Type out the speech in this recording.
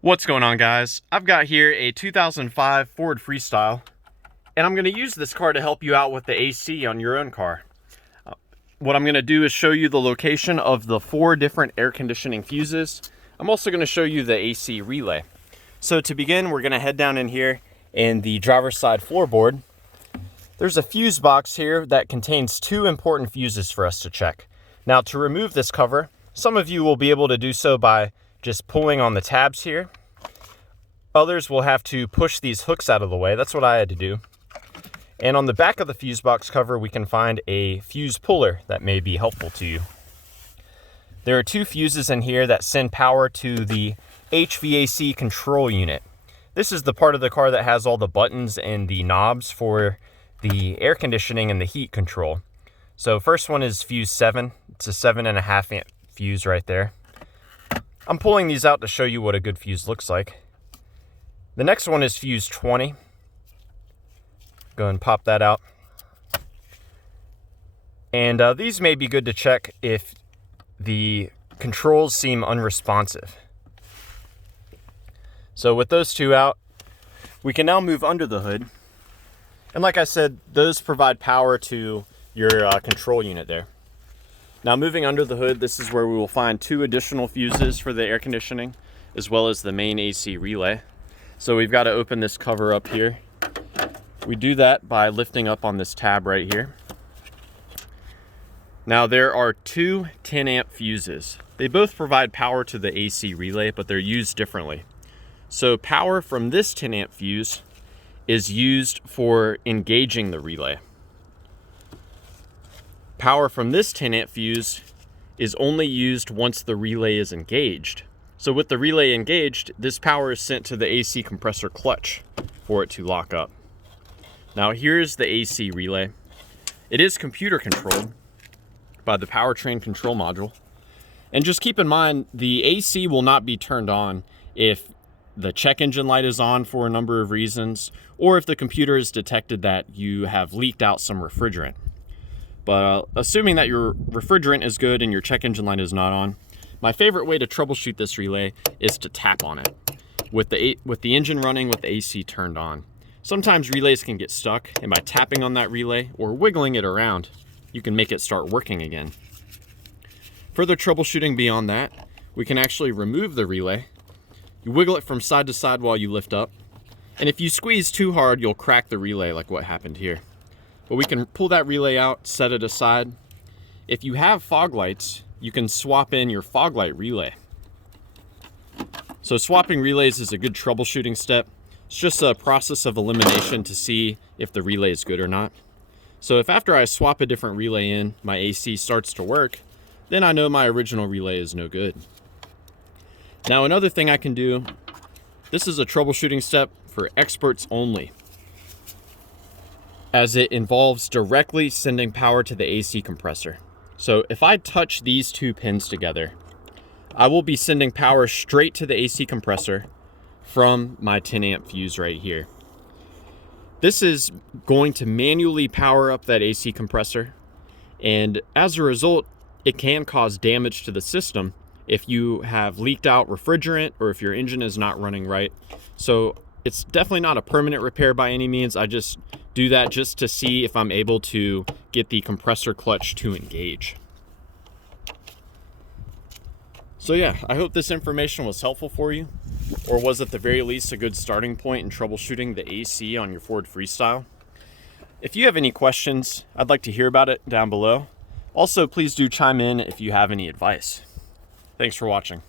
What's going on, guys? I've got here a 2005 Ford Freestyle, and I'm going to use this car to help you out with the AC on your own car. What I'm going to do is show you the location of the 4 different air conditioning fuses. I'm also going to show you the AC relay. So to begin, we're going to head down in here in the driver's side floorboard. There's a fuse box here that contains 2 important fuses for us to check. Now, to remove this cover, some of you will be able to do so by just pulling on the tabs here. Others will have to push these hooks out of the way. That's what I had to do. And on the back of the fuse box cover, we can find a fuse puller that may be helpful to you. There are 2 fuses in here that send power to the HVAC control unit. This is the part of the car that has all the buttons and the knobs for the air conditioning and the heat control. So first one is fuse 7. It's a 7.5 amp fuse right there. I'm pulling these out to show you what a good fuse looks like. The next one is fuse 20. Go ahead and pop that out. And these may be good to check if the controls seem unresponsive. So with those 2 out, we can now move under the hood. And like I said, those provide power to your control unit there. Now, moving under the hood, this is where we will find 2 additional fuses for the air conditioning, as well as the main AC relay. So we've got to open this cover up here. We do that by lifting up on this tab right here. Now, there are 2 10 amp fuses. They both provide power to the AC relay, but they're used differently. So power from this 10 amp fuse is used for engaging the relay. Power from this 10 amp fuse is only used once the relay is engaged. So with the relay engaged, this power is sent to the AC compressor clutch for it to lock up. Now here's the AC relay. It is computer controlled by the powertrain control module. And just keep in mind, the AC will not be turned on if the check engine light is on for a number of reasons, or if the computer has detected that you have leaked out some refrigerant. But assuming that your refrigerant is good and your check engine light is not on, my favorite way to troubleshoot this relay is to tap on it with the engine running with the AC turned on. Sometimes relays can get stuck, and by tapping on that relay or wiggling it around, you can make it start working again. Further troubleshooting beyond that, we can actually remove the relay. You wiggle it from side to side while you lift up, and if you squeeze too hard, you'll crack the relay like what happened here. But we can pull that relay out, set it aside. If you have fog lights, you can swap in your fog light relay. So swapping relays is a good troubleshooting step. It's just a process of elimination to see if the relay is good or not. So if after I swap a different relay in, my AC starts to work, then I know my original relay is no good. Now another thing I can do, this is a troubleshooting step for experts only, as it involves directly sending power to the AC compressor. So if I touch these 2 pins together, I will be sending power straight to the AC compressor from my 10 amp fuse right here. This is going to manually power up that AC compressor, and as a result, it can cause damage to the system if you have leaked out refrigerant or if your engine is not running right. So it's definitely not a permanent repair by any means. I just do that just to see if I'm able to get the compressor clutch to engage. So yeah, I hope this information was helpful for you, or was at the very least a good starting point in troubleshooting the AC on your Ford Freestyle. If you have any questions, I'd like to hear about it down below. Also, please do chime in if you have any advice. Thanks for watching.